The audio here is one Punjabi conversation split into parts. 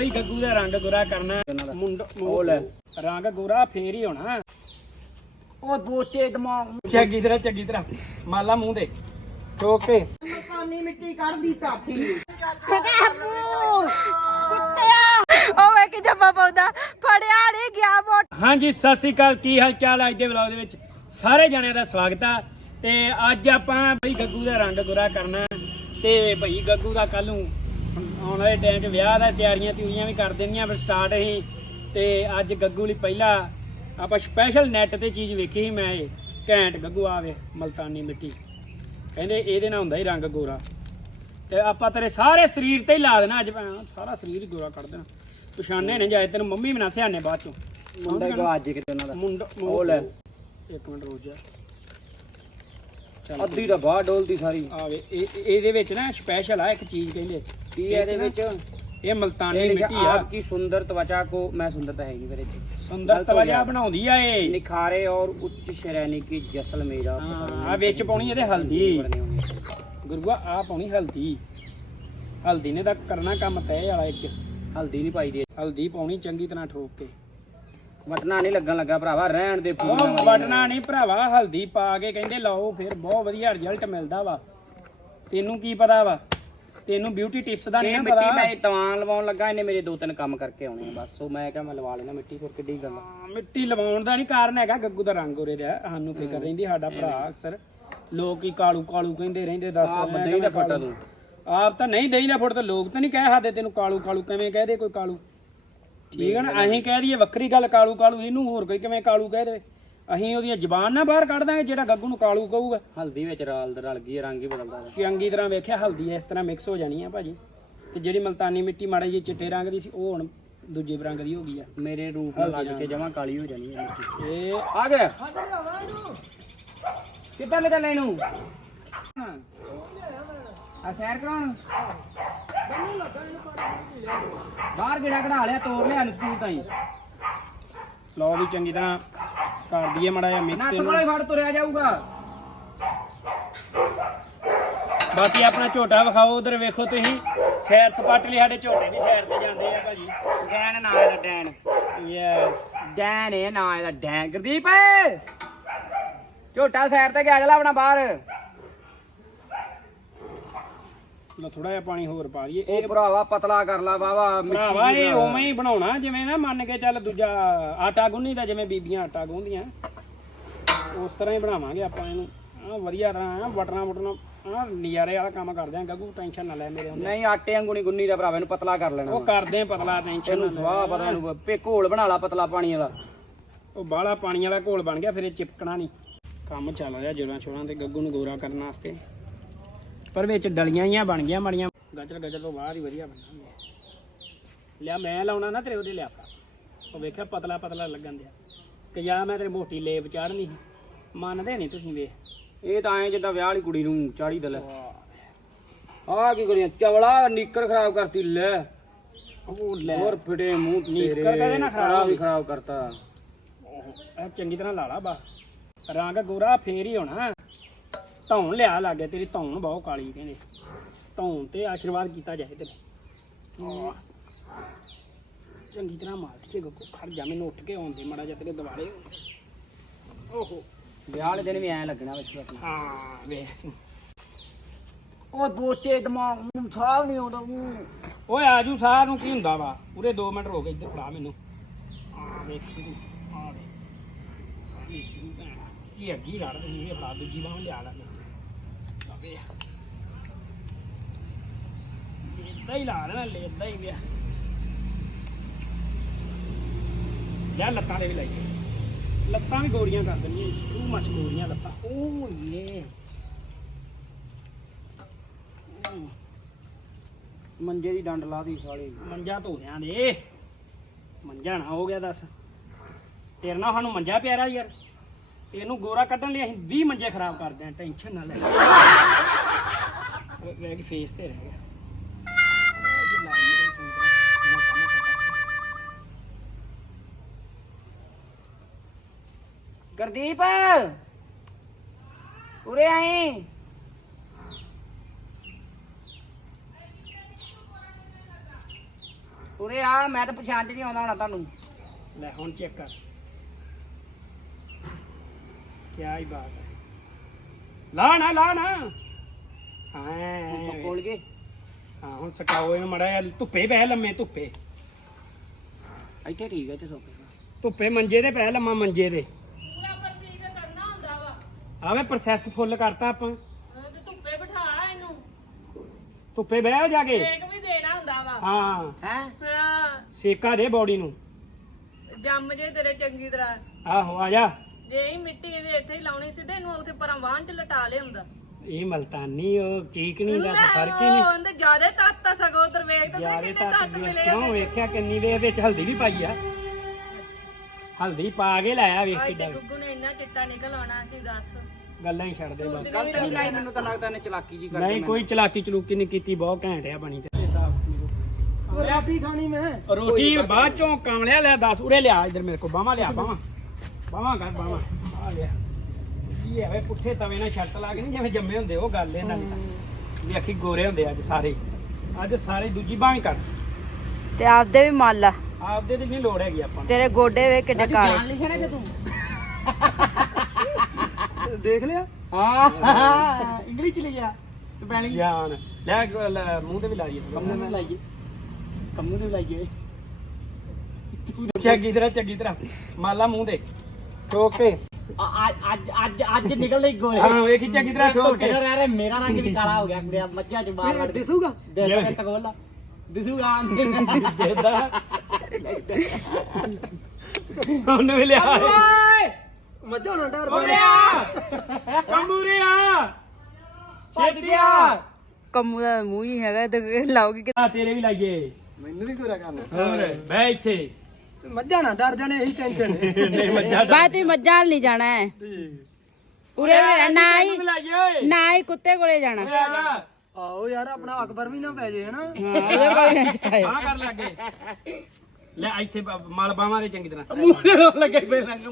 ਬਈ ਗੱਗੂ ਦਾ ਰੰਗ ਗੋਰਾ ਕਰਨਾ ਮੁੰਡ ਉਹ ਲੈ। ਰੰਗ ਗੋਰਾ ਫੇਰ ਹੀ ਹੋਣਾ। ਓਏ ਬੋਚੇ ਦਿਮਾਗ। ਚੰਗੀ ਤਰ੍ਹਾਂ ਚੰਗੀ ਤਰ੍ਹਾਂ। ਮਾਲਾ ਮੂੰਹ ਦੇ। ਠੋਕ ਕੇ ਮਕਾਨੀ ਮਿੱਟੀ ਕੱਢਦੀ ਕਾਫੀ ਉਹ ਵੇ ਕਿ ਜੱਫਾ ਪਾਉਂਦਾ। ਫੜਿਆ ਨਹੀਂ ਗਿਆ ਮੋਟ ਹਾਂਜੀ ਸਤਿ ਸ੍ਰੀ ਅਕਾਲ। ਕੀ ਹਾਲ ਚਾਲ ਅੱਜ ਦੇ ਵਲੌਗ ਦੇ ਵਿੱਚ? ਸਾਰੇ ਜਣਿਆਂ ਦਾ ਸਵਾਗਤ ਆ। ਤੇ ਅੱਜ ਆਪਾਂ ਬਈ ਗੱਗੂ ਦਾ ਰੰਗ ਗੋਰਾ ਕਰਨਾ ਤੇ ਭਈ ਗੱਗੂ ਦਾ ਕੱਲ ਨੂੰ ਆਉਣ ਵਾਲੇ ਟਾਈਮ 'ਚ ਵਿਆਹ ਦਾ ਤਿਆਰੀਆਂ ਤਿਉਰੀਆਂ ਵੀ ਕਰ ਦੇਣੀਆਂ ਫਿਰ ਸਟਾਰਟ ਅਸੀਂ। ਤੇ ਅੱਜ ਗੱਗੂ ਲਈ ਪਹਿਲਾ ਆਪਾਂ ਸਪੈਸ਼ਲ ਨੈਟ ਤੇ ਚੀਜ਼ ਵੇਖੀ ਸੀ ਮੈਂ ਇਹ। ਘੈਂਟ ਗੱਗੂ ਆਵੇ ਮਲਤਾਨੀ ਮਿੱਟੀ। ਕਹਿੰਦੇ ਇਹਦੇ ਨਾਲ ਹੁੰਦਾ ਹੀ ਰੰਗ ਗੋਰਾ। ਤੇ ਆਪਾਂ ਤੇਰੇ ਸਾਰੇ ਸਰੀਰ ਤੇ ਹੀ ਲਾ ਦੇਣਾ ਅੱਜ ਭੈਣਾ ਸਾਰਾ ਸਰੀਰ ਹੀ ਗੋਰਾ ਕਰ ਦੇਣਾ। ਪਛਾਣੇ ਨੇ ਜਾਏ ਤੈਨੂੰ ਮੰਮੀ ਬਣਾ ਸਿਆਣੇ ਬਾਅਦ ਚੋਂ। ਮੁੰਡਾ ਗਵਾਜ ਕਿਤੇ ਉਹਨਾਂ ਦਾ। ਮੁੰਡਾ ਉਹ ਲੈ। ਇੱਕ ਮਿੰਟ ਰੁਕ ਜਾ। ਅੱਧੀ ਦਾ ਬਾਹਰ ਡੋਲਦੀ ਸਾਰੀ। ਆਵੇ ਇਹ ਇਹ- ਇਹਦੇ ਵਿੱਚ ਨਾ ਸਪੈਸ਼ਲ ਆ ਇੱਕ ਚੀਜ਼ ਕਹਿੰਦੇ। ਕੀ ਹੈ ਇਹਦੇ ਵਿੱਚ? ਇਹ ਮਲਤਾਨੀ ਮਿੱਟੀ ਆ। ਆਪ ਕੀ ਸੁੰਦਰ ਤਵਚਾ ਕੋ ਮੈਂ ਸੁੰਦਰ ਤਾਂ ਹੈ ਨਹੀਂ ਮੇਰੇ ਚ। ਸੁੰਦਰ ਗਿਆ। ਬਣਾਉਂਦੀ ਆ ਇਹ। ਨਿਖਾਰੇ ਔਰ ਉੱਚ ਸ਼੍ਰੇਣੀ ਕੀ ਜਸਲ ਮੇਰਾ ਆ ਵਿੱਚ ਪਾਉਣੀ ਇਹਦੇ ਹਲਦੀ। ਗੁਰੂਆ ਆ ਪਾਉਣੀ ਹਲਦੀ। ਹਲਦੀ ਨੇ ਤਾਂ ਕਰਨਾ ਕੰਮ ਤੈ ਵਾਲਾ ਇਹ ਚ। ਹਲਦੀ ਨਹੀਂ ਪਾਈ ਦੀ। ਹਲਦੀ ਪਾਉਣੀ ਚੰਗੀ ਤਰ੍ਹਾਂ ਠੋਕ ਕੇ। ਵਟਣਾ ਨਹੀਂ ਲੱਗਣ ਲੱਗਾ ਭਰਾਵਾ ਰਹਿਣ ਦੇ ਉਹ ਵਟਣਾ ਨਹੀਂ ਭਰਾਵਾ ਹਲਦੀ ਪਾ ਕੇ ਕਹਿੰਦੇ ਲਾਓ ਫਿਰ ਬਹੁਤ ਵਧੀਆ ਰਿਜ਼ਲਟ ਮਿਲਦਾ ਵਾ। ਤੈਨੂੰ ਕੀ ਪਤਾ ਵਾ? ਤੈਨੂੰ ਬਿਊਟੀ ਟਿਪਸ ਦਾ ਨਹੀਂ ਨਾ ਮਿੱਟੀ ਪਤਾ। ਮੈਂ ਤਵਾਨ ਲਵਾਉਣ ਲੱਗਾ ਇਹਨੇ ਮੇਰੇ ਦੋ ਤਿੰਨ ਕੰਮ ਕਰਕੇ ਆਉਣੇ ਆ ਬਸ। ਉਹ ਮੈਂ ਕਿਹਾ ਮੈਂ ਲਵਾ ਲੈਣਾ ਮਿੱਟੀ ਫਿਰ ਕਿੱਡੀ ਗੱਲ। ਮਿੱਟੀ ਲਵਾਉਣ ਦਾ ਨਹੀਂ ਕਾਰਨ ਹੈਗਾ ਗੱਗੂ ਦਾ ਰੰਗ ਉਰੇ ਦਾ ਸਾਨੂੰ ਫਿਕਰ ਰਹਿੰਦੀ ਸਾਡਾ ਭਰਾ ਅਕਸਰ ਲੋਕ ਹੀ ਕਾਲੂ ਕਾਲੂ ਕਹਿੰਦੇ ਰਹਿੰਦੇ ਦੱਸ ਆਪ ਦਹੀਂ ਦਾ ਫੱਟਾ। ਤੂੰ। ਆਪ ਤਾਂ ਨਹੀਂ ਦਹੀਂ ਦਾ ਫੁੱਟ ਤਾਂ ਲੋਕ ਤਾਂ ਨਹੀਂ ਕਹਿ ਸਕਦੇ ਤੈਨੂੰ ਕਾਲੂ ਕਾਲੂ ਕਿਵੇਂ ਕਹਦੇ ਕੋਈ ਕਾਲੂ। ਠੀਕ ਹੈ ਨਾ ਅਸੀਂ ਕਹਿ ਦਈਏ ਵੱਖਰੀ ਗੱਲ ਕਾਲੂ ਕਾਲੂ ਇਹਨੂੰ ਹੋਰ ਕੋਈ ਕਿਵੇਂ ਕਾਲੂ ਕਹਿ ਦੇਵੇ? ਅਸੀਂ ਉਹਦੀਆਂ ਜ਼ਬਾਨ ਨਾ ਬਾਹਰ ਕੱਢ ਦਾਂਗੇ ਜਿਹੜਾ ਗੱਗੂ ਨੂੰ ਕਾਲੂ ਕਹੂਗਾ। ਹਲਦੀ ਵਿੱਚ ਰਲ ਰਲ ਗਈ ਹੈ, ਰੰਗ ਹੀ ਬਦਲਦਾ ਇਹਦਾ। ਚੰਗੀ ਤਰ੍ਹਾਂ ਵੇਖਿਆ ਹਲਦੀ ਇਸ ਤਰ੍ਹਾਂ ਮਿਕਸ ਹੋ ਜਾਣੀ ਆ ਭਾਜੀ। ਤੇ ਜਿਹੜੀ ਮਲਤਾਨੀ ਮਿੱਟੀ ਮਾੜੀ ਜਿਹੀ ਚਿੱਟੇ ਰੰਗ ਦੀ ਸੀ ਉਹ ਹੁਣ ਦੂਜੇ ਰੰਗ ਦੀ ਹੋ ਗਈ ਆ। ਮੇਰੇ ਰੂਪ ਨਾਲ ਲੱਗ ਕੇ ਜਮਾ ਕਾਲੀ ਹੋ ਜਾਣੀ ਹੈ ਮਿੱਟੀ। ਇਹ ਆ ਗਿਆ। ਕਿੱਦਾਂ ਲੈ ਚੱਲੇ ਇਹਨੂੰ? ਆ ਸੈਰ ਕਰਾਉਣ? ਬਾਹਰ ਜਿਹੜਾ ਕਢਾ ਲਿਆ ਤੋੜ ਲਿਆ ਨੂੰ ਸਕੂਲ ਤਾਈ। ਲਓ ਵੀ ਚੰਗੀ ਤਰ੍ਹਾਂ ਕਰ ਦਈਏ ਮੜਾ ਨੱਕ ਮਿਕਸ ਕੋਲੇ ਫੜ ਤੁਰਿਆ ਜਾਊਗਾ। ਬਾਕੀ ਆਪਣਾ ਝੋਟਾ ਵਿਖਾਓ ਉਧਰ ਵੇਖੋ ਤੁਸੀਂ। ਸੈਰ ਸਪਾਟ ਲਈ ਸਾਡੇ ਝੋਟੇ ਵੀ ਸੈਰ ਤੇ ਜਾਂਦੇ ਆ ਭਾਜੀ। ਡੈਨ ਨਾ ਇਹਦਾ ਡੈਨ। ਯੈਸ ਡੈਨ ਇਹ ਨਾ ਇਹਦਾ ਡੈਨ। ਗੁਰਦੀਪ! ਝੋਟਾ ਸੈਰ ਤੇ ਗਿਆ ਚਲਾ ਆਪਣਾ ਬਾਹਰ। ਲੋ ਥੋੜਾ ਜਿਹਾ ਪਾਣੀ ਹੋਰ ਪਾ ਦਈਏ ਉਹ ਭਰਾਵਾ ਪਤਲਾ ਕਰ ਲਾ ਵਾਵਾ ਭਰਾਵਾ ਇਹ ਉਵੇਂ ਹੀ ਬਣਾਉਣਾ ਜਿਵੇਂ ਨਾ ਮੰਨ ਕੇ ਚੱਲ ਦੂਜਾ ਆਟਾ ਗੁੰਨੀ ਦਾ ਜਿਵੇਂ ਬੀਬੀਆਂ ਆਟਾ ਗੁੰਨਦੀਆਂ। ਉਸ ਤਰ੍ਹਾਂ ਹੀ ਬਣਾਵਾਂਗੇ ਆਪਾਂ ਇਹਨੂੰ। ਆ ਵਧੀਆ ਤਰ੍ਹਾਂ ਵਟਣਾ ਵਟਣਾ ਆ ਨਜ਼ਾਰੇ ਵਾਲਾ ਕੰਮ ਕਰਦੇ ਆ ਗੱਗੂ ਟੈਨਸ਼ਨ ਨਾ ਲੈ ਮੇਰੇ ਹੁੰਦੇ ਨਹੀਂ ਆਟੇ ਵਾਂਗੂ ਨੀ ਗੁੰਨੀ ਦਾ ਭਰਾਵਾ ਇਹਨੂੰ ਪਤਲਾ ਕਰ ਲੈਣਾ ਉਹ ਕਰਦੇ ਆ ਪਤਲਾ ਟੈਨਸ਼ਨ ਇਹਨੂੰ ਸਵਾਹ ਪਤਾ ਇਹਨੂੰ ਪੇ ਘੋਲ ਬਣਾ ਲਾ ਪਤਲਾ ਪਾਣੀ ਵਾਲਾ। ਉਹ ਬਾਹਲਾ ਪਾਣੀ ਵਾਲਾ ਘੋਲ ਬਣ ਗਿਆ ਫਿਰ ਇਹ ਚਿਪਕਣਾ ਨਹੀਂ ਕੰਮ ਚੱਲ ਰਿਹਾ ਜੋੜਾਂ ਛੋੜਾਂ ਤੇ ਗੱਗੂ ਨੂੰ ਗੋਰਾ ਕਰਨ ਵਾਸਤੇ। ਪਰ ਵਿੱਚ ਡਲੀਆਂ ਹੀ ਬਣ ਗਈਆਂ ਮੜੀਆਂ। ਗਜਰ ਗਜਰ ਤੋਂ ਬਾਹਰ ਹੀ ਵਧੀਆ ਬਣਾਂਗੇ ਲਿਆ ਮੈਂ ਲਾਉਣਾ ਨਾ ਤੇਰੇ ਉਹਦੇ ਲਿਆ ਉਹ ਵੇਖਿਆ ਪਤਲਾ ਪਤਲਾ ਲੱਗਣ ਦਿਆ। ਕਿ ਜਾਂ ਮੈਂ ਤੇਰੇ ਮੋਟੀ ਲੇਪ ਚਾੜਨੀ ਸੀ। ਮੰਨਦੇ ਨਹੀਂ ਤੁਸੀਂ ਵੇ। ਇਹ ਤਾਂ ਐ ਜਿੱਦਾਂ ਵਿਆਹ ਵਾਲੀ ਕੁੜੀ ਨੂੰ ਚਾੜੀ ਦੇ ਲੈ ਆ ਕੀ ਕਰੀਆਂ ਚਵਲਾ ਨੀਕਰ ਖਰਾਬ ਕਰਤੀ ਲੈ। ਉਹ ਲੈ। ਹੋਰ ਫਿਟੇ ਮੂੰਹ ਨੀਕਰ ਕਦੇ ਨਾ ਖਰਾਬ ਵੀ। ਖਰਾਬ ਕਰਤਾ। ਇਹ ਚੰਗੀ ਤਰ੍ਹਾਂ ਲਾ ਲਾ ਬਾ ਰੰਗ ਗੋਰਾ ਫੇਰ ਹੀ ਹੋਣਾ। ਧੌਣ ਲਿਆ ਲਾਗੇ ਤੇਰੀ ਧੌਣ ਬਹੁਤ ਕਾਲੀ ਕਹਿੰਦੇ। ਧੌਣ ਤੇ ਆਸ਼ੀਰਵਾਦ ਕੀਤਾ ਜਾਏ ਤੇਰੇ। ਆਹ। ਚੰਗੀ ਤਰ੍ਹਾਂ ਮਾਰ ਕੇ ਗੱਗੂ ਖੜ ਜਾ ਮੈਨੂੰ ਉੱਠ ਕੇ ਆਉਂਦੇ ਮੜਾ ਜਾ ਤੇਰੇ ਦਿਵਾਲੇ ਓਹੋ। ਵਿਆਹ ਵਾਲੇ ਦਿਨ ਵੀ ਐ ਲੱਗਣਾ ਵਿੱਚ ਆਪਣਾ। ਹਾਂ ਵੇਖ। ਓਏ ਬੋਚੇ ਦਿਮਾਗ ਨੂੰ ਸਾਹ ਨਹੀਂ ਆਉਂਦਾ ਓਏ ਆਜੂ ਸਾਹ ਨੂੰ ਕੀ ਹੁੰਦਾ ਵਾ? ਪੂਰੇ 2 ਮਿੰਟ ਰੋ ਗਏ ਇੱਧਰ ਫੜਾ ਮੈਨੂੰ। ਆ ਵੇਖ। ਤੂੰ ਆ ਵੇ ਕੀ ਅੱਗੀ ਲੜ ਰਹੀ ਹੈ ਫੜਾ ਦੂਜੀ ਬਾਹ ਲਿਆ ਲੈ। ਆ। ਇਦਾਂ ਹੀ ਲਾ ਲੈਣਾ, ਲੈ ਇਦਾਂ ਹੀ ਵਿਆ ਲੈ ਲੱਤਾਂ ਦੇ ਵੀ ਲਾਈ ਲੱਤਾਂ ਵੀ ਗੋਰੀਆਂ ਕਰ ਦਿੰਦੀਆਂ ਸਕਰੂ ਮੱਚ ਗੋਰੀਆਂ ਲੱਤਾਂ ਓ ਯੇ ਮੰਜੇ ਦੀ ਡੰਡ ਲਾ ਦੀ ਸਾਲੇ ਮੰਜਾ ਧੋ ਦਿਆਂ ਦੇ। ਮੰਜਾ ਨਾ ਹੋ ਗਿਆ ਦੱਸ। ਤੇਰੇ ਨਾਲ ਸਾਨੂੰ ਮੰਜਾ ਪਿਆਰਾ ਯਾਰ। ਇਹਨੂੰ ਗੋਰਾ ਕੱਢਣ ਲਈ ਅਸੀਂ 20 ਮੰਜੇ ਖਰਾਬ ਕਰਦੇ ਆਂ ਟੈਨਸ਼ਨ ਨਾ ਲੈ। ਰਹਿ ਗਈ ਫੇਸ ਤੇ ਰਹਿ ਗਿਆ। ਗੁਰਦੀਪ! ਉਰੇ ਆਏ ਉਰੇ ਆ, ਮੈਂ ਤਾਂ ਪਛਾਣ ਚ ਨਹੀਂ ਆਉਂਦਾ ਹੋਣਾ ਤੁਹਾਨੂੰ। ਲੈ, ਹੁਣ ਚੈੱਕ ਕਰ। ਕੀ ਹੀ ਬਾਤ ਹੈ। ਲਾ ਨਾ ਲਾ ਨਾ ਹਾਂ ਕੋਲ ਗਏ ਹਾਂ ਹੁਣ ਸਕਾਓ ਇਹਨੂੰ ਮੜਾ ਧੁੱਪੇ ਪੈ ਲੰਮੇ ਧੁੱਪੇ। ਇੱਥੇ ਠੀਕ ਹੈ ਇੱਥੇ ਸੁੱਕ ਧੁੱਪੇ ਮੰਜੇ ਦੇ ਪੈ ਲੰਮਾ ਮੰਜੇ ਦੇ ਆਵੇ ਪ੍ਰੋਸੈਸ ਫੁੱਲ ਕਰਤਾ ਆਪਾਂ। ਧੁੱਪੇ ਬਿਠਾ ਇਹਨੂੰ। ਧੁੱਪੇ ਬਹਿ ਜਾ ਕੇ। ਸੇਕ ਵੀ ਦੇਣਾ ਹੁੰਦਾ ਵਾ। ਹਾਂ। ਹੈ? ਹਾਂ। ਸੇਕਾ ਦੇ ਬੋਡੀ ਨੂੰ। ਜੰਮ ਜੇ ਤੇਰੇ ਚੰਗੀ ਤਰ੍ਹਾਂ। ਆਹੋ ਆ ਜਾ। ਜੇ ਹੀ ਮਿੱਟੀ ਇਹਦੇ ਇੱਥੇ ਹੀ ਲਾਉਣੀ ਸੀ ਤੇ ਇਹਨੂੰ ਉੱਥੇ ਪਰਾਂ ਵਾਹਨ ਚ ਲਟਾ ਲਿਆਉਂਦਾ ਇਹ ਮਲਤਾਨੀ ਉਹ ਚੀਕ ਨਹੀਂ ਦਾ ਫ਼ਰਕ ਹੀ ਨਹੀਂ। ਉਹਦੇ ਜ਼ਿਆਦਾ ਤੱਤ ਆ ਸਗੋਂ ਉਧਰ ਵੇਖ ਤੇ ਕਿੰਨੇ ਤਾਂ ਤੱਤ ਮਿਲੇ ਆ ਕਿਉਂ ਵੇਖਿਆ ਕਿੰਨੀ ਦੇ ਵਿੱਚ ਹਲਦੀ ਵੀ ਪਾਈ ਆ? ਹਲਦੀ ਪਾ ਕੇ ਲਾਇਆ ਵੇਖ ਅੱਜ ਕਿੱਦਾਂ। ਤੇ ਗੁੱਗੂ ਨੇ ਇੰਨਾ ਚਿੱਟਾ ਨਿਕਲ ਆਉਣਾ ਕਿ ਦੱਸ। ਗੱਲਾਂ ਹੀ ਛੱਡ ਦੇ ਬਸ। ਗਲਤ ਨਹੀਂ ਲਾਈ ਮੈਨੂੰ ਤਾਂ ਲੱਗਦਾ ਨੇ ਚਲਾਕੀ ਜੀ ਕਰਕੇ ਨਹੀਂ ਕੋਈ ਚਲਾਕੀ ਚਲੂਕੀ ਨਹੀਂ ਕੀਤੀ ਬਹੁਤ ਘੈਂਟ ਆ ਬਣੀ ਤੇ। ਰੋਟੀ ਖਾਣੀ ਮੈਂ। ਰੋਟੀ ਬਾਅਦ ਚੋਂ ਕਾਮਲਿਆ ਲੈ ਦੱਸ ਉਰੇ ਲਿਆ ਇਧਰ ਮੇਰੇ ਕੋ ਬਾਵਾ ਲਿਆ ਬਾਵਾ ਬਾਵਾ ਕਰ ਬਾਵਾ ਆ ਲਿਆ ਇਹ ਐਵੇਂ ਪੁੱਠੇ ਤਵੇ ਨਾਲ ਛੱਟ ਲਾ ਕੇ ਨਹੀਂ ਜਿਵੇਂ ਜੰਮੇ ਹੁੰਦੇ ਉਹ ਗੱਲ ਇਹਨਾਂ ਦੀ ਤਾਂ। ਵੇਖੀ ਗੋਰੇ ਹੁੰਦੇ ਅੱਜ ਸਾਰੇ। ਅੱਜ ਸਾਰੇ ਦੂਜੀ ਬਾਹ ਹੀ ਕਰ। ਤੇ ਆਪਦੇ ਵੀ ਮੰਨ ਲਾ ਆਪਦੇ ਦੀ ਨਹੀਂ ਲੋੜ ਹੈਗੀ ਆਪਾਂ ਨੂੰ। ਤੇਰੇ ਗੋਡੇ ਵੇ ਕਿੱਡੇ ਕਾਲੇ। ਲਿਖਣਾ ਜੇ ਤੂੰ। ਦੇਖ ਲਿਆ? ਹਾਂ। ਇੰਗਲਿਸ਼ ਚ ਲਿਖਿਆ। ਸਪੈਲਿੰਗ। ਜਾਨ। ਲੈ ਗ- ਲੈ, ਮੂੰਹ ਤੇ ਵੀ ਲਾਈਏ। ਕੰਮੂ ਤੇ ਵੀ ਲਾਈਏ। ਕੰਮੂ ਤੇ ਵੀ ਲਾਈਏ। ਚੰਗੀ ਤਰ੍ਹਾਂ ਚੰਗੀ ਤਰ੍ਹਾਂ। ਮਾਲਾ ਮੂੰਹ ਤੇ। ਠੋਕ। ਕੇ ਅੱਜ ਅੱਜ ਅੱਜ ਨਿਕਲ ਲਈ ਗੋਲੇ ਹਾਂ ਵੇਖੀ ਚੰਗੀ ਤਰ੍ਹਾਂ ਠੋਕ। ਕੇ ਰਹਿ ਰਿਹਾ ਮੇਰਾ ਰੰਗ ਵੀ ਕਾਲਾ ਹੋ ਗਿਆ ਕੁੜਿਆ ਮੱਝਾਂ ਚ ਬਾਹਰ ਵੜ ਦਿਸੂਗਾ? ਜਿਵੇਂ- ਦੇ ਤਕੋਲਾ ਦਿਸੂਗਾ ਦੇਦਾ ਉਹਨੂੰ ਵੀ ਲਿਆ। ਮੱਝਾਂ ਨਾ ਡਰ ਓਰਿਆ ਕੰਮੂਰਿਆ ਛੇਤੀ ਆ। ਕੰਮੂ ਦਾ ਮੂੰਹ ਹੀ ਹੈਗਾ ਤੇ ਲਾਉਗੀ ਕਿ ਆ ਤੇਰੇ ਵੀ ਲਾਈਏ। ਮੈਨੂੰ ਵੀ ਕੋਰਾ ਕੰਮ ਹੋਰ ਬੈ ਇੱਥੇ। ਮੱਝਾਂ ਨਾ ਡਰ ਜਾਣੇ ਇਹੀ ਟੈਨਸ਼ਨ ਨਹੀਂ ਮੱਝਾਂ ਦਾ ਬਾਈ ਤੂੰ ਮੱਝਾਂ ਵੱਲ ਨਹੀਂ ਜਾਣਾ ਹੈ। ਉਰੇ ਵੀ ਰਹਿਣਾ, ਨਾ ਹੀ ਵੀ ਲਾਈਏ ਓਏ। ਨਾ ਹੀ ਕੁੱਤੇ ਕੋਲੇ ਜਾਣਾ। ਓਏ ਆ ਜਾ। ਆਓ ਯਾਰ ਆਪਣਾ ਅਕਬਰ ਵੀ ਨਾ ਪੈ ਜੇ ਹਨਾ। ਹਾਂ ਉਹਦੇ ਕੋਲੇ ਨਾ ਜਾਏ। ਆ ਕਰ ਲੱਗੇ ਲੈ ਇੱਥੇ ਬ- ਮਲ ਬਾਵਾਂ ਦੇ ਚੰਗੀ ਤਰ੍ਹਾਂ। ਮੂੰਹ ਤੇ ਲੱਗੇ ਪਏ ਰੰਗ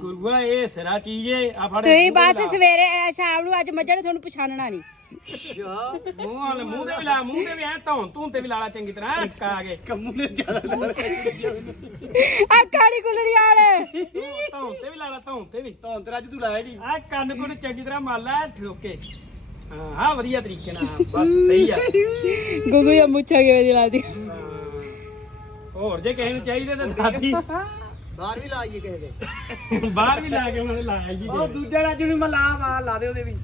ਗੁਰੂਆ ਇਹ ਸਿਰਾ ਚੀਜ਼ ਏ। ਆ ਫੜ ਤੁਸੀਂ ਬਸ ਸਵੇਰੇ ਸ਼ਾਮ ਨੂੰ ਅੱਜ ਮੱਝਾਂ ਨੇ ਤੁਹਾਨੂੰ ਪਛਾਣਨਾ ਨਹੀਂ। ਮੂੰਹ ਵਾਲੇ ਮੂੰਹ ਤੇ ਵੀ ਲਾ ਮੂੰਹ ਤੇ ਵੀ ਐ ਧੌਣ ਧੂਣ ਤੇ ਵੀ ਲਾਲਾ ਚੰਗੀ ਤਰ੍ਹਾਂ ਐਂ ਟਕਾ ਕੇ। ਕੰਮੂ ਨੇ ਜ਼ਿਆਦਾ ਆ ਕਾਲੀ ਗੁਲੜੀ ਵਾਲੇ। ਧੌਣ ਤੇ ਵੀ ਲਾਲਾ ਧੌਣ ਤੇ ਵੀ। ਤਾਂ ਅੰਤਰ ਅੱਜ ਤੂੰ ਲਾਇਆ ਨਹੀਂ। ਆ ਕੰਨ ਕੁੰਨ ਚੰਗੀ ਤਰ੍ਹਾਂ ਮਲ ਲੈ ਠੋਕੇ। ਹਾਂ ਹਾਂ ਵਧੀਆ ਤਰੀਕੇ ਨਾਲ ਬਸ ਸਹੀ ਆ। ਗੁੱਗੂ ਇਹ ਮੁੱਛਾਂ ਕਿਵੇਂ ਦੀ ਲਾਦੀ? ਹਾਂ। ਹੋਰ ਜੇ ਕਿਸੇ ਨੂੰ ਚਾਹੀਦੇ ਤਾਂ ਦਾਦੀ ਬਾਹਰ ਵੀ ਲਾਈਏ ਕਿਸੇ ਦੇ। ਬਾਹਰ ਵੀ ਲਾ ਕੇ ਉਹਨਾਂ ਨੇ ਲਾਇਆ ਜੀ ਉਹ ਦੂਜੇ ਰਾਜੂ ਨੂੰ ਮੈਂ ਲਾ ਵਾ ਲਾ ਦੇ ਉਹਦੇ ਵੀ।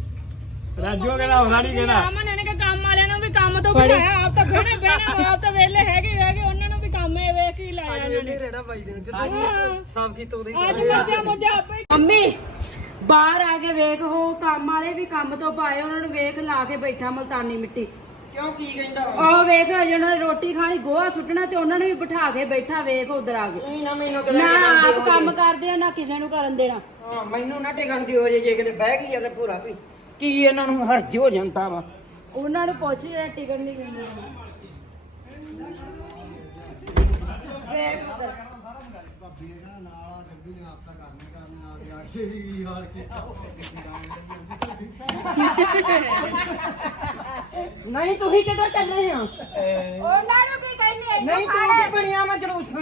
ਰਾਜੂ ਕਹਿੰਦਾ ਹੋਣਾ ਨਹੀਂ ਕਹਿੰਦਾ। ਅਮਨ ਨੇ ਕਿ ਕੰਮ ਵਾਲਿਆਂ ਨੂੰ ਵੀ ਕੰਮ ਤੋਂ ਬਿਠਾਇਆ ਆਪ ਤਾਂ ਬਹਿਣੇ ਬਹਿਣੇ ਆਪ ਤਾਂ ਵੇਲੇ ਹੈਗੇ ਹੈਗੇ ਉਹਨਾਂ ਨੂੰ ਵੀ ਕੰਮ ਇਹ ਵੇਖ ਹੀ ਲਾਇਆ ਇਹਨਾਂ ਨੇ। ਰਹਿਣਾ ਬਾਈ ਦੇ ਜਦੋਂ ਸਾਫ਼ ਕੀਤਾ ਉਹਦੇ ਅੱਜ ਮੱਝਾਂ ਮੁੱਝਾਂ ਆਪੇ ਹੀ। ਮੰਮੀ ਬਾਹਰ ਆ ਕੇ ਵੇਖ ਉਹ ਕੰਮ ਵਾਲੇ ਵੀ ਕੰਮ ਤੋਂ ਪਾਏ ਉਹਨਾਂ ਨੂੰ ਵੇਖ ਲਾ ਕੇ ਬੈਠਾ ਮਲਤਾਨੀ ਮਿੱਟੀ। ਕਿਉਂ ਕੀ ਕਹਿੰਦਾ ਉਹ ਵੇਖ ਜਿਹਨਾਂ ਨੇ ਰੋਟੀ ਖਾਣੀ ਗੋਹਾ ਸੁੱਟਣਾ ਤੇ ਉਹਨਾਂ ਨੇ ਵੀ ਬਿਠਾ ਕੇ ਬੈਠਾ ਵੇਖ ਉਧਰ ਆ ਕੇ। ਨਹੀਂ ਨਾ ਮੈਨੂੰ ਨਾ ਆਪ ਕੰਮ ਕਰਦੇ ਆ ਨਾ ਕਿਸੇ ਨੂੰ ਕਰਨ ਦੇਣਾ। ਹਾਂ ਮੈਨੂੰ ਨਾ ਟਿਕਣ ਦੀ ਹੋ ਜੇ ਜੇ ਕਿਤੇ ਬਹਿ ਗਈ ਜਾਂ ਤੇ ਪੂਰਾ ਵੀ। ਕੀ ਇਹਨਾਂ ਨੂੰ ਹਰਜ ਹੋ ਜਾਂਦਾ ਵਾ? ਉਹਨਾਂ ਨੂੰ ਪੁੱਛ ਜਿਹੜਾ ਟਿਕਟ ਨਹੀਂ ਦਿੰਦੇ। ਨਹੀਂ ਤੁਸੀਂ ਕਿੱਦਾਂ ਚੱਲੇ ਆ ਉਹਨਾਂ ਨੂੰ ਕੀ ਕਹਿੰਦੇ ਨਹੀਂ ਤੂੰ ਬਣਿਆ ਮੈਂ ਜਲੂਸ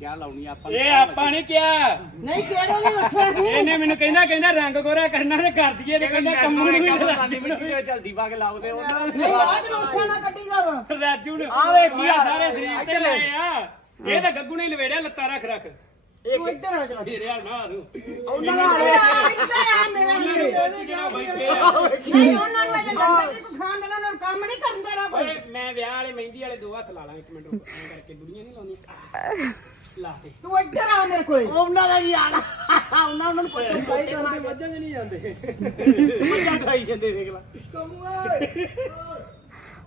ਖਾਣਾ ਇਹ ਆਪਾਂ ਨੇ ਕਿਹਾ। ਨਹੀਂ ਕਿਹੜੇ ਨੇ ਦੱਸਿਆ ਸੀ ਇਹਨੇ ਮੈਨੂੰ ਕਹਿੰਦਾ ਕਹਿੰਦਾ ਰੰਗ ਗੋਰਾ ਕਰਨਾ ਤੇ ਕਰ ਦਈਏ ਤੇ ਕਹਿੰਦਾ ਕੰਮੂ ਨੂੰ ਵੀ ਰਾਜੂ ਨੂੰ। ਵੀ ਜਲਦੀ ਪਾ ਕੇ ਲਾਉਦੇ ਨਹੀਂ ਆ ਜਲੂਸ ਖਾਣਾ ਕੱਢੀ ਦਾ। ਵਾ ਰਾਜੂ ਨੂੰ। ਆ ਵੇਖੀ ਆ ਸਾਰੇ ਸਰੀਰ ਤੇ ਲਏ ਆ। ਇਹ ਤਾਂ ਗੱਗੂ ਨੇ ਹੀ ਲਵੇੜਿਆ ਲੱਤਾਂ ਰੱਖ ਰੱਖ। ਤੂੰ ਇੱਧਰ ਆ ਜਾ। ਮੇਰੇ ਹਾਲ ਨਾ ਤੂੰ। ਉਹਨਾਂ ਦਾ ਇੱਧਰ ਆ ਮੇਰਾ ਨਹੀਂ ਉਹਨਾਂ ਨੂੰ ਅਜੇ ਲੰਗਰ ਦੀ ਕੋਈ ਖਾਣ ਦੇਣਾ ਉਹਨਾਂ ਨੂੰ ਕੰਮ ਨਹੀਂ ਕਰਨ ਦੇਣਾ ਕੋਈ। ਮੈਂ ਵਿਆਹ ਵਾਲੇ ਮਹਿੰਦੀ ਵਾਲੇ ਦੋ ਹੱਥ ਲਾ ਲਾਂ ਇੱਕ ਮਿੰਟ ਰੁਕ, ਕਰਕੇ ਬੁੜੀਆਂ ਨਹੀਂ ਲਾਉਂਦੀਆਂ ਲਾ ਤੇ ਤੂੰ ਇੱਧਰ ਆ ਮੇਰੇ ਕੋਲੇ। ਉਹਨਾਂ ਦਾ ਵੀ ਆਣਾ ਉਹਨਾਂ ਨੂੰ ਪੁੱਛਣ ਬਾਈ ਕਰਦੇ ਮੱਝਾਂ ਨਹੀਂ ਜਾਂਦੇ। ਮੱਝਾਂ ਖਾਈ ਜਾਂਦੇ ਵੇਖ ਲੈ।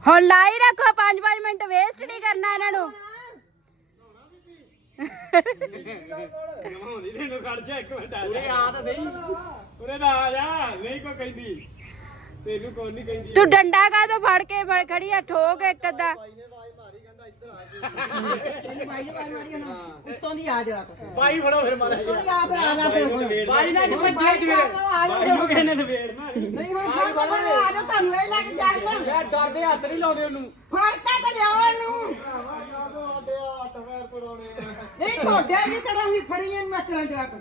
ਹੁਣ ਲਾਈ ਰੱਖੋ 5-5 ਮਿੰਟ ਵੇਸਟ ਨਹੀਂ ਕਰਨਾ ਇਹਨਾਂ ਨੂੰ। ਨਹਾਉਂਦੀ ਤੈਨੂੰ ਖੜ ਜਾ ਇੱਕ ਮਿੰਟ ਆ ਉਰੇ ਆ ਤਾਂ ਸਹੀ। ਉਰੇ ਨਾ ਆ ਜਾ ਨਹੀਂ ਕੋਈ ਕਹਿੰਦੀ। ਤੈਨੂੰ ਕੋਈ ਨਹੀਂ ਕਹਿੰਦੀ। ਤੂੰ ਡੰਡਾ ਕਾ ਤੋਂ ਫੜ ਕੇ ਫੜ ਖੜੀ ਆ ਠੋਕ ਇੱਕ ਅੱਧਾ। ਉੱਤੋਂ ਦੀ ਆ ਜਾ ਬਾਈ ਫੜੋ ਫਿਰ ਮਾਰਾ ਉੱਤੋਂ ਦੀ ਆ ਫਿਰ ਆ ਜਾ ਫਿਰ। ਬਾਈ ਨਾਲ ਬਾਈ ਫੜ ਲਓ, ਆ ਜਾਓ। ਬਾਈ ਨੂੰ ਕਹਿੰਦੇ ਲਵੇੜਨਾ ਨਹੀਂ ਹੁਣ ਫੜ ਕੇ ਫੜ ਆ ਜਾ ਤੁਹਾਨੂੰ ਇਹ ਲੈ ਕੇ ਜਾਣਾ ਯਾਰ ਡਰਦੇ ਹੱਥ ਨਹੀਂ ਲਾਉਂਦੇ ਉਹਨੂੰ। ਫੜ ਕੇ ਤੇ ਲਿਆਓ ਇਹਨੂੰ ਤੁਹਾਡੇ ਨਹੀਂ ਕੜਾ ਸੀ ਫੜੀਆਂ ਮੈਂ ਚਲਾਂ ਜਰਾ ਕੋ।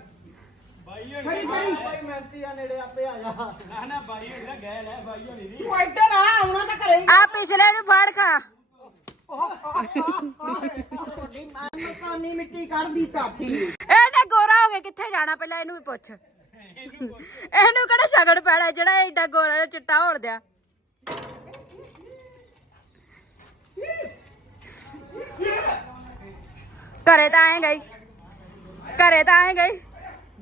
ਬਾਈ ਹੋਣੀ ਫੜੀ ਫੜੀ। ਭਾਈ ਮਿਹਨਤੀ ਆ ਨੇੜੇ ਆਪੇ ਆ ਜਾ। ਨਾ ਨਾ ਬਾਈ ਹੋਣੀ ਦਾ ਗੈਲ ਹੈ ਬਾਈ ਹੋਣੀ ਦੀ। ਤੂੰ ਇੱਧਰ ਆ ਆਉਣਾ ਤਾਂ ਘਰੇ ਹੀ। ਆ ਪਿਛਲੇ ਨੂੰ ਫੜ ਖਾ। ਤੁਹਾਡੀ ਮਾਂ ਮਕਾਨੀ ਮਿੱਟੀ ਕੱਢਦੀ ਟਾਪੀ ਇਹਨੇ ਗੋਰਾ ਹੋ ਕੇ ਕਿੱਥੇ ਜਾਣਾ ਪਹਿਲਾਂ ਇਹਨੂੰ ਵੀ ਪੁੱਛ। ਇਹਨੂੰ ਕਿਹੜਾ ਸ਼ਗਨ ਪੈਣਾ ਜਿਹੜਾ ਐਡਾ ਗੋਰਾ ਜਿਹਾ ਚਿੱਟਾ ਹੋੜ ਦਿਆ। ਘਰੇ ਤਾਂ ਆਏ ਗਈ। ਘਰੇ ਤਾਂ ਆਏ ਗਈ।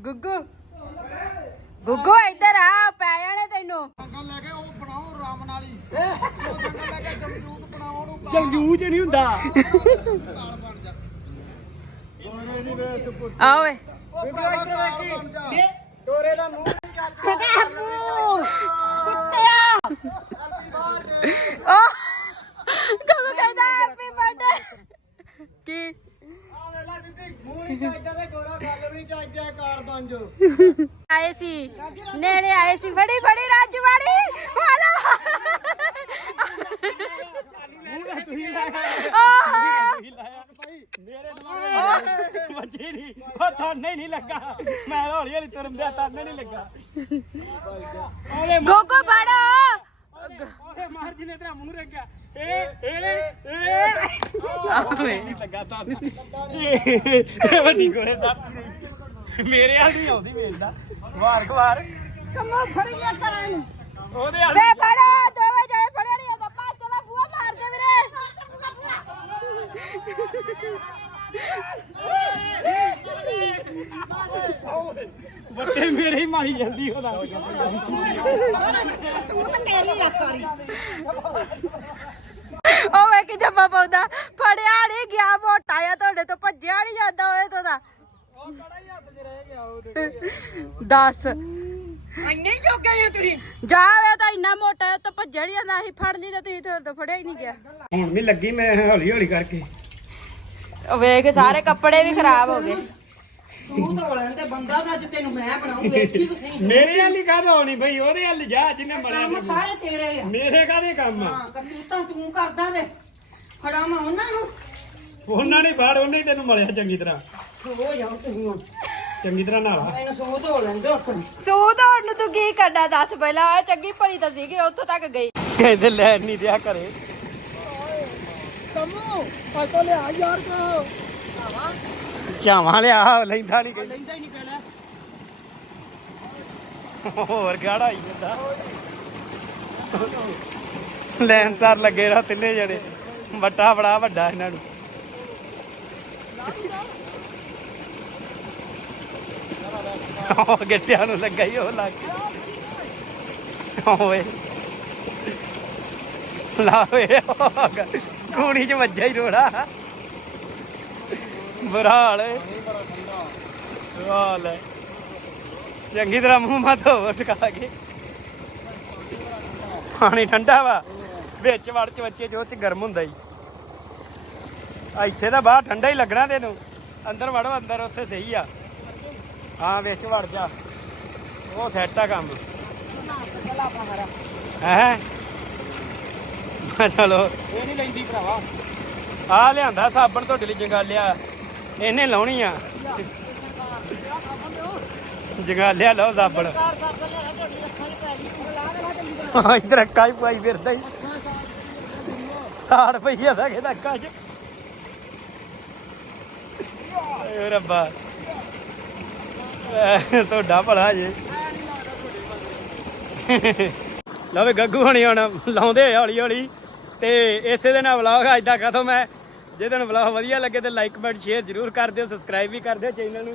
ਗੁੱਗੂ ਗੁੱਗੂ ਇੱਧਰ ਆ, ਪੈ ਜਾਣੇ ਤੈਨੂੰ। ਜੰਗਲ ਲੈ ਕੇ ਉਹ ਬਣਾਓ ਰਾਮ ਨਾਲੀ। ਉਹ ਜੰਗਲ ਲੈ ਕੇ ਜਮਜੂਤ ਜੰਗੂ ਚ ਨਹੀਂ ਹੁੰਦਾ ਜਾ। ਓਰੇ ਦੀ ਮੂੰਹ ਨਹੀਂ ਚੱਲਦਾ ਕੁੱਤਿਆ ਓ ਗੁੱਗੂ ਕਹਿੰਦਾ ਹੈਪੀ ਬਰਥਡੇ ਕੀ ਆ ਵੇਲਾ ਬੀਬੀ ਮੂੰਹ ਨਹੀਂ ਚੱਲਦਾ ਤੇ ਗੋਰਾ ਗੱਲ ਨਹੀਂ ਚੱਲਦਾ ਕਾਲ ਬਣ ਜੋ ਆਏ ਸੀ ਨੇੜੇ ਆਏ ਸੀ ਫੜੀ ਫੜੀ ਰਾਜਵਾੜੀ ਫਾਲੋ ਤੁਸੀਂ ਲਾਇਆ ਓਹ ਤੁਸੀਂ ਲਾਇਆ ਮੇਰੇ ਨਾਲ ਵੱਜੇ ਨਹੀਂ ਉਹ ਤਾਨੇ ਨਹੀਂ ਮੈਂ ਹੌਲੀ ਹੌਲੀ ਤੁਰਨ ਦਿਆ ਤਾਨੇ ਨਹੀਂ ਲੱਗਾ। ਉਹਦੇ ਮਾਰ- ਗੋਗੋ ਫੜੋ! ਉਹਦੇ ਮਾਰ ਜੀ ਨੇ ਤੇਰਾ ਮੂੰਹ ਰੱਖਿਆ ਏ ਏ ਏ ਨਹੀਂ ਲੱਗਾ ਤਾਨੇ ਇਹ ਵੱਡੀ ਕੋਲੇ ਰਹੀ ਮੇਰੇ ਹਾਲ ਨਹੀਂ ਆਉਂਦੀ ਵੇਖਦਾ ਵਾਰ ਵਾਰ। ਕੰਮੋਂ ਫੜੀਆਂ ਕਰਾਂ। ਉਹਦੇ ਹਾਲ ਵੇ ਫੜੋ ਦੋਵੇਂ ਜਣੇ ਫੜਿਆ ਨਹੀਂ ਜਾਂਦਾ ਭੱਜ ਚਲਾ ਬੂਆ ਮਾਰ ਦੇ ਵੀਰੇ। ਵੱਡੇ ਮੇਰੇ ਹੀ ਮਾਰੀ ਜਾਂਦੀ ਉਹਦਾ। ਤੂੰ ਤਾਂ ਕਹਿ ਆ ਸਾਰੀ। ਉਹ ਵੇ ਕਿ ਜੱਬਾ ਪਾਉਂਦਾ? ਫੜਿਆ ਨਹੀਂ ਗਿਆ ਮੋਟਾ ਆ ਤੁਹਾਡੇ ਤੋਂ ਭੱਜਿਆ ਨਹੀਂ ਜਾਂਦਾ ਉਹਦੇ ਤੋਂ ਦਾ ਦੱਸ। ਇੰਨੇ ਜੋਗੇ ਆ ਤੁਸੀਂ? ਜਾ ਵੇ ਤਾਂ ਇੰਨਾ ਮੋਟਾ ਤਾਂ ਭੱਜਿਆ ਨਹੀਂ ਜਾਂਦਾ ਸੀ ਫੜਨੀ ਤਾਂ ਤੁਸੀਂ ਤੁਹਾਡੇ ਤੋਂ ਫੜਿਆ ਹੀ ਨਹੀਂ ਗਿਆ। ਹੁਣ ਵੀ ਲੱਗੀ ਮੈਂ ਹੌਲੀ ਹੌਲੀ ਕਰਕੇ। ਉਹ ਵੇਖ ਸਾਰੇ ਕੱਪੜੇ ਵੀ ਖਰਾਬ ਹੋ ਗਏ। ਤੂੰ ਤਾਂ ਲੈਂਦੇ ਬੰਦਾ ਤਾਂ ਅੱਜ ਤੈਨੂੰ ਮੈਂ ਬਣਾਉਂ ਵੇਖੀ ਤੂੰ ਨਹੀਂ। ਮੇਰੇ ਹਾਲ ਹੀ ਕਾਹਦਾ ਹੋਣੀ ਬਈ? ਉਹਦੇ ਹਾਲ ਜਾ ਜਿੰਨੇ ਮੜਿਆ ਕੰਮ ਸਾਰੇ ਤੇਰੇ ਆ। ਮੇਰੇ ਕਾਹਦੇ ਕੰਮ ਆ? ਹਾਂ ਕਰਤੂਤਾਂ ਤੂੰ ਕਰਦਾ ਤੇ ਫੜਾਵਾਂ ਉਹਨਾਂ ਨੂੰ। ਉਹਨਾਂ ਨੇ ਬਾੜ ਉਹਨੇ ਹੀ ਤੈਨੂੰ ਮਲਿਆ ਚੰਗੀ ਤਰ੍ਹਾਂ। ਹੋ ਜਾਓ ਤੁਸੀਂ ਹੁਣ। ਚੰਗੀ ਤਰ੍ਹਾਂ ਨਾਲਾ ਮੈਨੂੰ ਸੋ ਧੋ ਲੈਂਦੇ ਉੱਠ ਸੂਤ ਹੋਣ ਨੂੰ ਤੂੰ ਕੀ ਕਰਨਾ ਦੱਸ ਪਹਿਲਾਂ। ਚੰਗੀ ਭਲੀ ਤਾਂ ਸੀਗੀ ਉੱਥੋਂ ਤੱਕ ਗਈ। ਕਹਿੰਦੇ ਲੈ ਨਹੀਂ ਰਿਹਾ ਘਰੇ। ਕੰਮੂ ਪਾਤੋ ਲਿਆ ਯਾਰ ਕੋ। ਚਾਵਾਂ ਲਿਆ ਲੈਂਦਾ ਨਹੀਂ ਕਹਿੰਦਾ ਲੈਂਦਾ ਹੀ ਨਹੀਂ ਪਹਿਲਾਂ। ਹੋਰ ਗਾੜਾ ਹੀ ਜਾਂਦਾ। ਲੈਣ ਸਾਰ ਲੱਗੇ ਰਹਾ ਤਿੰਨੇ ਜਣੇ। ਵੱਟਾ ਬੜਾ ਵੱਡਾ ਇਹਨਾਂ ਨੂੰ। ਉਹ ਗਿੱਟਿਆਂ ਨੂੰ ਲੱਗਾ ਹੀ ਉਹ ਲੱਗ ਓਏ। ਲਾ ਓਏ ਕੂਣੀ ਚ ਵੱਜਾ ਹੀ ਰੋੜਾ। ਬੁਰਾ ਹਾਲ ਹੈ ਹਾਲ ਹੈ ਚੰਗੀ ਤਰ੍ਹਾਂ ਮੂੰਹ ਮਾ ਧੋ ਟਕਾ ਕੇ। ਪਾਣੀ ਠੰਡਾ ਵਾ। ਵਿੱਚ ਵੜ ਚ ਬੱਚੇ ਜੋ ਚ ਗਰਮ ਹੁੰਦਾ ਹੀ ਆ ਇੱਥੇ ਤਾਂ ਬਾਹਰ ਠੰਡਾ ਹੀ ਲੱਗਣਾ ਤੈਨੂੰ। ਅੰਦਰ ਵੜੋ ਅੰਦਰ ਉੱਥੇ ਸਹੀ ਆ। ਹਾਂ ਵਿੱਚ ਵੜ ਜਾ। ਉਹ ਸੈੱਟ ਆ ਕੰਮ। ਹੈ? ਚਲੋ। ਇਹ ਨਹੀਂ ਲੈਂਦੀ ਭਰਾਵਾ। ਆ ਲਿਆਂਦਾ ਸਾਬਣ ਤੁਹਾਡੇ ਲਈ ਜੰਗਾਲਿਆ। ਇਹਨੇ ਲਾਉਣੀ ਆ। ਜੰਗਾਲਿਆ ਲਓ ਸਾਬਣ ਇਧਰ ਅੱਖਾਂ ਹੀ ਪਾਈ ਫਿਰਦਾ ਹੀ। ਸਾੜ ਪਈ ਆ ਸਕੇ ਤਾਂ ਅੱਖਾਂ 'ਚ। ਏ ਰੱਬਾ। ਤੁਹਾਡਾ ਭਲਾ ਜੇ। ਲਓ ਗੱਗੂ ਹਣੀ ਹੁਣ ਲਾਉਂਦੇ ਹੌਲੀ ਹੌਲੀ ਤੇ ਇਸੇ ਦੇ ਨਾਲ ਵਲੌਗ ਅੱਜ ਦਾ ਖਤਮ ਹੈ। ਜੇ ਤੁਹਾਨੂੰ ਵਲੌਗ ਵਧੀਆ ਲੱਗੇ ਤੇ ਲਾਈਕ ਕਮੈਂਟ ਸ਼ੇਅਰ ਜ਼ਰੂਰ ਕਰ ਦਿਓ ਸਬਸਕ੍ਰਾਈਬ ਵੀ ਕਰ ਦਿਓ ਚੈਨਲ ਨੂੰ।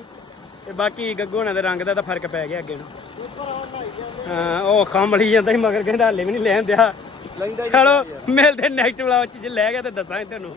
ਤੇ ਬਾਕੀ ਗੱਗੂ ਹੋਣਾ ਦੇ ਰੰਗ ਦਾ ਤਾਂ ਫ਼ਰਕ ਪੈ ਗਿਆ ਅੱਗੇ ਨੂੰ। ਹਾਂ ਉਹ ਕੰਬਲੀ ਜਾਂਦਾ ਸੀ ਮਗਰ ਕਹਿੰਦਾ ਹਲੇ ਵੀ ਨਹੀਂ ਲੈਣ ਦਿਆ। ਚਲੋ ਮਿਲਦੇ ਨੈਕਸਟ ਵਲੌਗ ਚ ਜੇ ਲੈ ਗਿਆ ਤੇ ਦੱਸਾਂਗੇ ਤੁਹਾਨੂੰ।